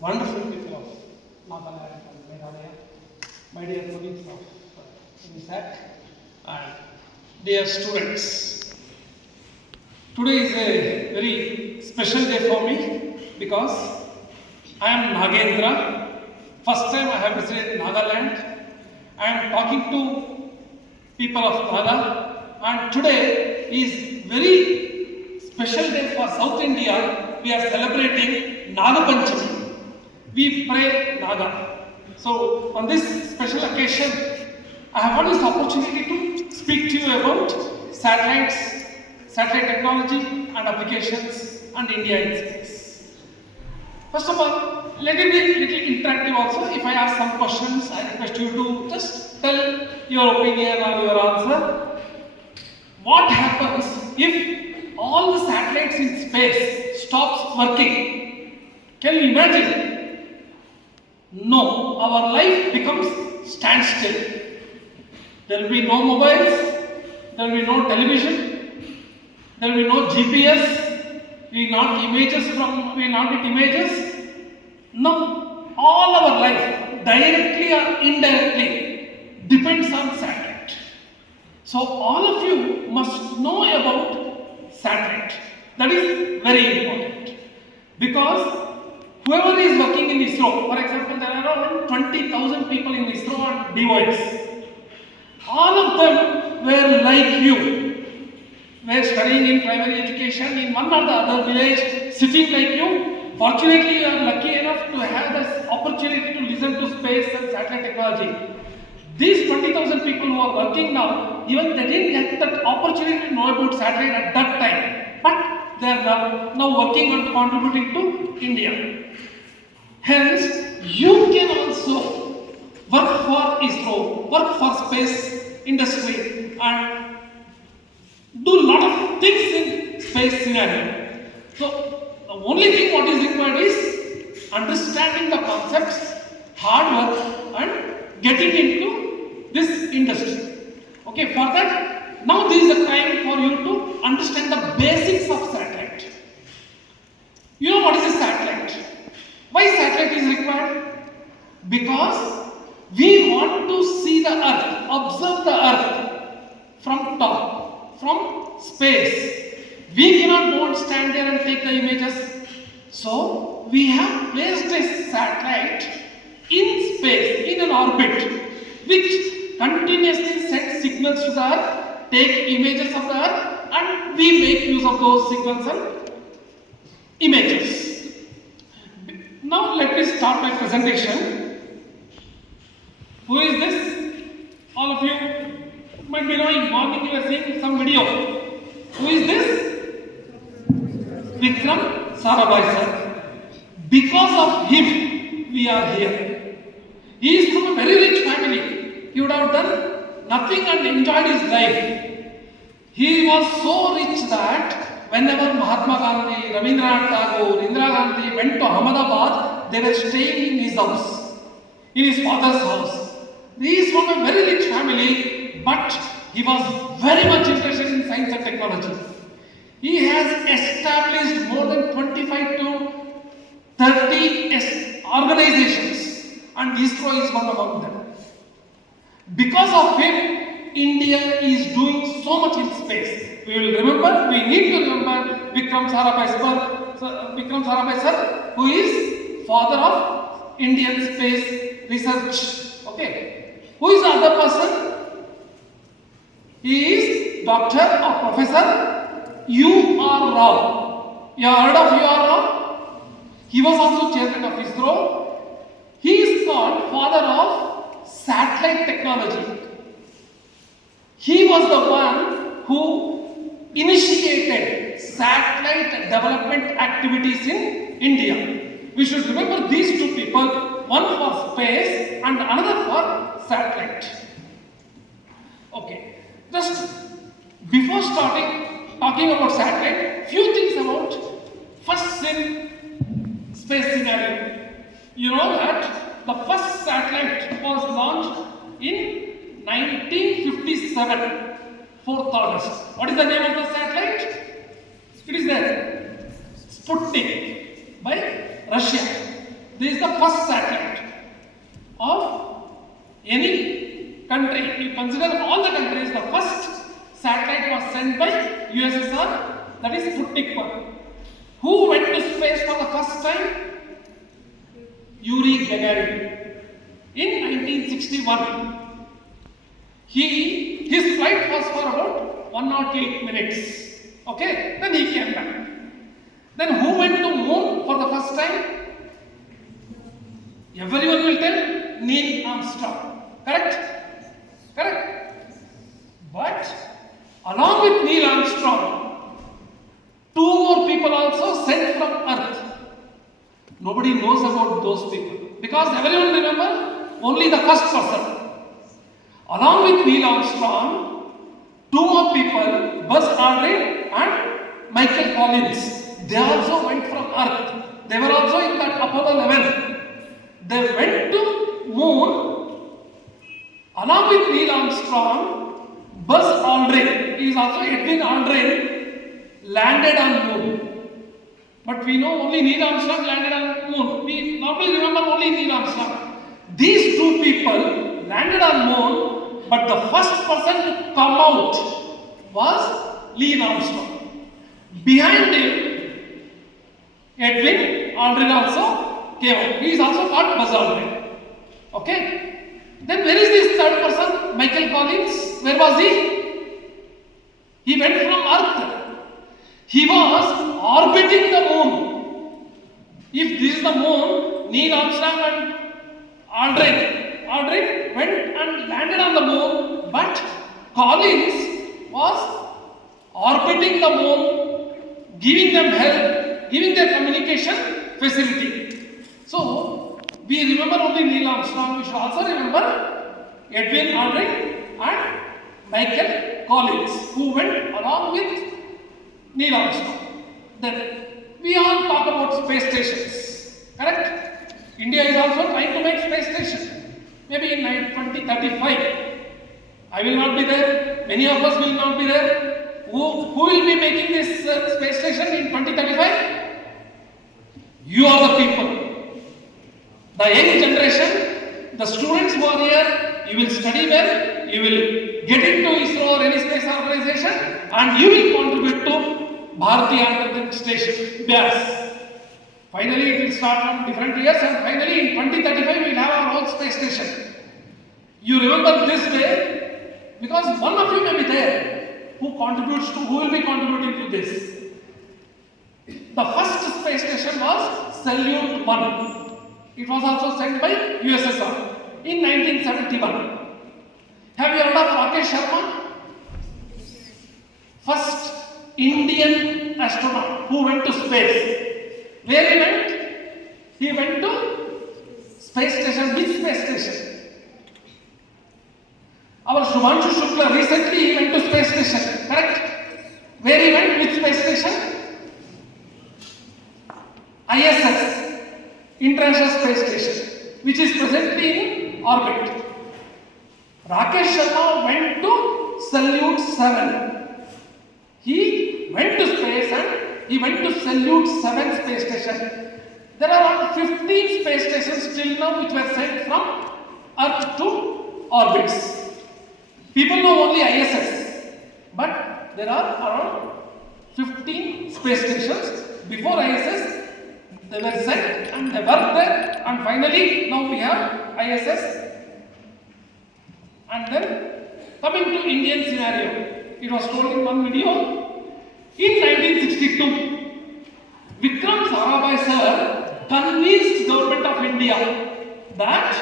wonderful people of Nagaland and Meghalaya, my dear colleagues of NESAC, and dear students. Today is a very special day for me because I am Nagendra. First time I have visited Nagaland. I am talking to people of Naga, and today is very special day for South India. We are celebrating Naga Panchami. We pray Naga. So on this special occasion, I have had this opportunity to speak to you about satellites, satellite technology and applications, and India in space. First of all, let it be a little interactive also. If I ask some questions, I request you to just tell your opinion or your answer. What happens if all the satellites in space stops working? Can you imagine? No, our life becomes standstill. There will be no mobiles, there will be no television, there will be no GPS, we will not get images. No, all our life, directly or indirectly, depends on satellite. So all of you must know about satellite. That is very important. Because whoever is working in ISRO, for example, there are around 20,000 people in ISRO and DOS. All of them were like you, were studying in primary education in one or the other village, sitting like you. Fortunately, you are lucky enough to have this opportunity to listen to space and satellite technology. These 20,000 people who are working now, even they didn't get that opportunity to know about satellite at that time. But they are now working and contributing to India. Hence, you can also work for ISRO, work for space industry, and do a lot of things in space scenario. So, the only thing what is required is understanding the concepts, hard work, and getting into this industry. Okay, for that, now this is the time for you to understand the basics of satellite. You know what is a satellite? Why satellite is required? Because we want to see the earth, observe the earth from top, from space. We cannot go and stand there and take the images. So we have placed a satellite in space, in an orbit, which continuously sends signals to the earth, take images of the earth, and we make use of those signals and images. Now let me start my presentation. Who is this? All of you might be knowing. Morning you are seeing some video. Who is this? Vikram Sarabhai sir. Because of him, we are here. He is from a very rich family. He would have done nothing and enjoyed his life. He was so rich that whenever Mahatma Gandhi, Rabindranath Tagore, Indira Gandhi went to Ahmedabad, they were staying in his house, in his father's house. He is from a very rich family, but he was very much interested in science and technology. He has established more than 25 to 30 organizations, and ISRO is one among them. Because of him, India is doing so much in space. We need to remember Vikram Sarabhai sir, who is father of Indian space research. Okay. Who is the other person? He is Dr. or Professor U.R. Rao. You have heard of U.R. Rao? He was also chairman of ISRO. He is called father of satellite technology. He was the one who initiated satellite development activities in India. We should remember these two people, one for space and another for satellite. Okay, just before talking about satellite, few things about first in space scenario. You know that the first satellite was launched in 1957, 4th August. What is the name of the satellite? It is there. Sputnik by Russia. This is the first satellite of any country. You consider all the countries, the first satellite was sent by USSR, that is Sputnik 1. Who went to space for the first time? Yuri Gagarin in 1961. His flight was for about 108 minutes. Okay, then he came back. Then who went to moon for the first time? Everyone will tell Neil Armstrong. Correct? Correct. But along with Neil Armstrong, two more people also sent from Earth. Nobody knows about those people because everyone remember only the first person. Along with Neil Armstrong, two more people, Buzz Aldrin and Michael Collins, they also went from Earth. They were also in that Apollo 11. They went to moon. Along with Neil Armstrong, Buzz Aldrin, he is also Edwin Aldrin, landed on moon. But we know only Neil Armstrong landed on moon. We normally remember only Neil Armstrong. These two people landed on moon, but the first person to come out was Neil Armstrong. Behind him, Edwin Aldrin also came out. He is also called Buzz Aldrin. Okay? Then where is this third person? Michael Collins. Where was he? He went from Earth. He was orbiting the moon. If this is the moon, Neil Armstrong and Aldrin went and landed on the moon, but Collins was orbiting the moon, giving them help, giving their communication facility. So, we remember only Neil Armstrong, we should also remember Edwin Aldrin and Michael Collins, who went along with Neil Armstrong. Then, we all talk about space stations, correct? India is also trying to make space station. Maybe in 2035. I will not be there. Many of us will not be there. Who will be making this space station in 2035? You are the people. The young generation, the students who are here, you will study well, you will get into ISRO or any space organization, and you will contribute to Bharatiya Antarctic Station, BEAS. Finally, it will start from different years, and finally in 2035 we will have our own space station. You remember this day because one of you may be there who will be contributing to this. The first space station was Salyut 1. It was also sent by USSR in 1971. Have you heard of Rakesh Sharma? First Indian astronaut who went to space. Where he went? He went to space station. Which space station? Our Shubhanshu Shukla recently he went to space station, correct? Where he went? Which space station? ISS, International Space Station, which is presently in orbit. Rakesh Sharma went to Salyut 7. He went to space and he went to Salyut 7 space station. There are around 15 space stations till now which were sent from Earth to orbits. People know only ISS, but there are around 15 space stations. Before ISS, they were sent and they worked there, and finally now we have ISS. And then coming to Indian scenario, it was told in one video. In 1962, Vikram Sarabhai sir convinced Government of India that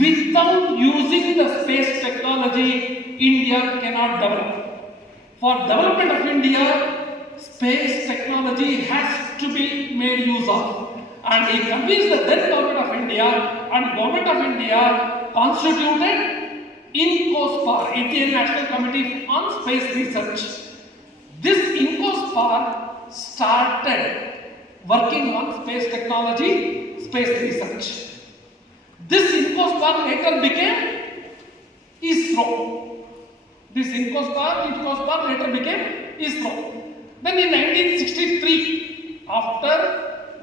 without using the space technology, India cannot develop. For development of India, space technology has to be made use of. And he convinced the then Government of India, and Government of India constituted INCOSPAR, Indian National Committee on Space Research. This INCOSPAR started working on space technology, space research. This INCOSPAR later became ISRO. This INCOSPAR later became ISRO. Then in 1963, after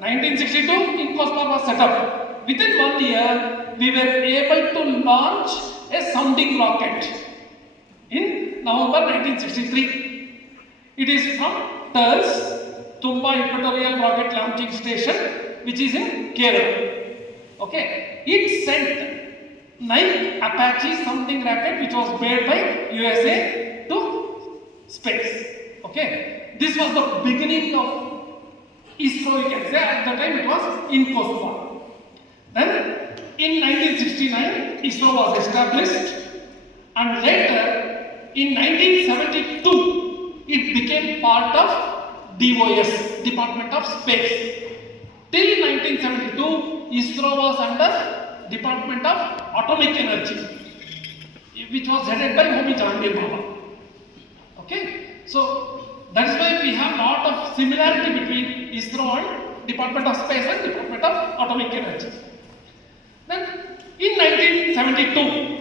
1962, INCOSPAR was set up. Within 1 year, we were able to launch a sounding rocket in November 1963. It is from TERS, Tumba Equatorial Rocket Launching Station, which is in Kerala. Okay, it sent 9 Apache sounding rocket, which was made by USA to space. Okay, this was the beginning of ISRO, you can say. At the time it was INCOSPAR. Then in 1969 ISRO was established, and later in 1972 it became part of DOS, Department of Space. Till 1972 ISRO was under Department of Atomic Energy, which was headed by Homi Jahangir Baba. Okay, so that's why we have lot of similarity between ISRO and Department of Space and Department of Atomic Energy. Then in 1972,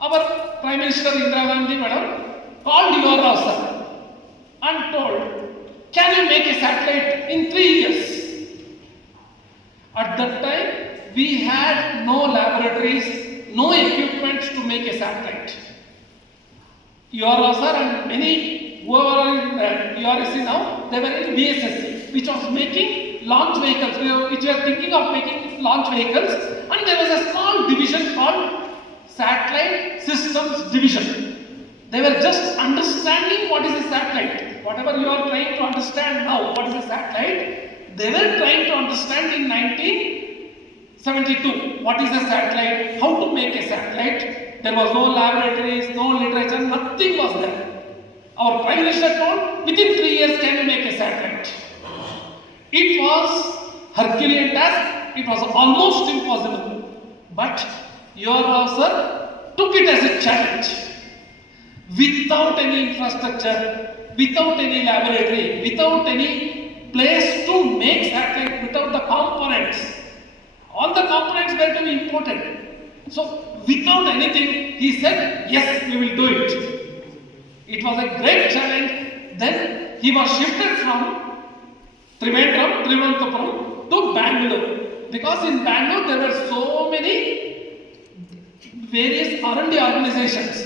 our Prime Minister Indira Gandhi madam called URSC and told, can you make a satellite in 3 years? At that time, we had no laboratories, no equipment to make a satellite. URSC and many who are in URSC now, they were in BSSC, which was making launch vehicles, which were thinking of making launch vehicles, and there was a small division called Satellite Systems Division. They were just understanding what is a satellite. Whatever you are trying to understand now, what is a satellite, they were trying to understand in 1972 what is a satellite, how to make a satellite. There was no laboratories, no literature, nothing was there. Our Prime Minister told, within 3 years can you make a satellite? It was Herculean task, it was almost impossible. But your officer took it as a challenge. Without any infrastructure, without any laboratory, without any place to make satellite, without the components. All the components were to be imported. So without anything, he said, yes, we will do it. It was a great challenge. Then he was shifted from Trivandrum to Bangalore, because in Bangalore there were so many various R&D organizations,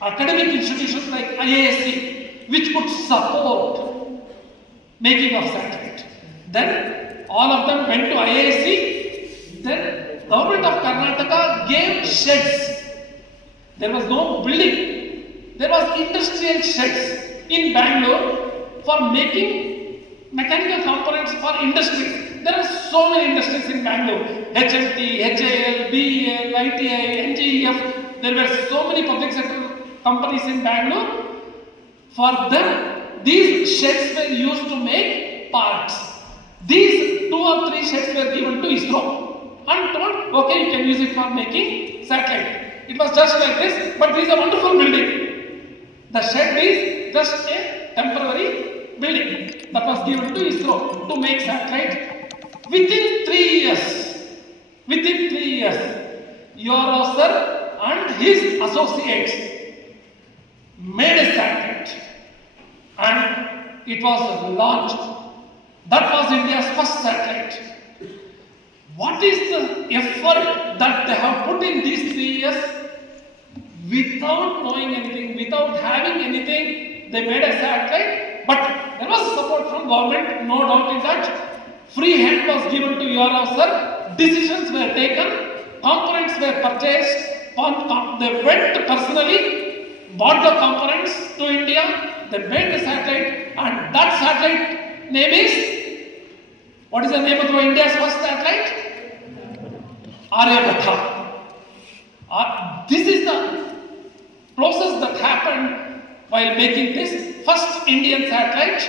academic institutions like IISc, which could support making of satellite. Then all of them went to IISc. Then government of Karnataka gave sheds. There was no building. There was industrial sheds in Bangalore for making mechanical components for industries. There are so many industries in Bangalore. HMT, HAL, BEL, ITI, NGEF. There were so many public sector companies in Bangalore. For them, these sheds were used to make parts. These 2 or 3 sheds were given to ISRO and told, okay, you can use it for making satellite. It was just like this, but this is a wonderful building. The shed is just a temporary building that was given to ISRO to make satellite. Within 3 years, your officer and his associates made a satellite and it was launched. That was India's first satellite. What is the effort that they have put in these 3 years? Without knowing anything, without having anything, they made a satellite, but there was support from government, no doubt in that. Free hand was given to your officer, decisions were taken, components were purchased, they went personally, bought the components to India, they made the satellite, and that satellite name is, what is the name of India's first satellite? Aryabhatta. This is the process that happened while making this first Indian satellite.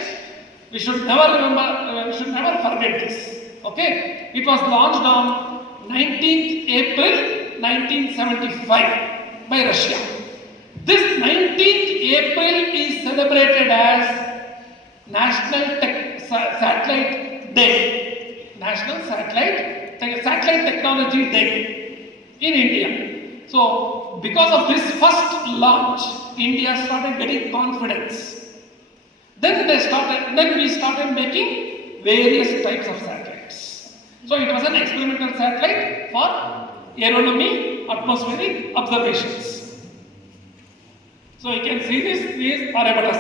We should never forget this. Okay? It was launched on 19th April 1975 by Russia. This 19th April is celebrated as National Satellite Day. National Satellite Technology Day in India. So, because of this first launch, India started getting confidence. Then we started making various types of satellites. So it was an experimental satellite for aeronomy atmospheric observations. So you can see this, these are about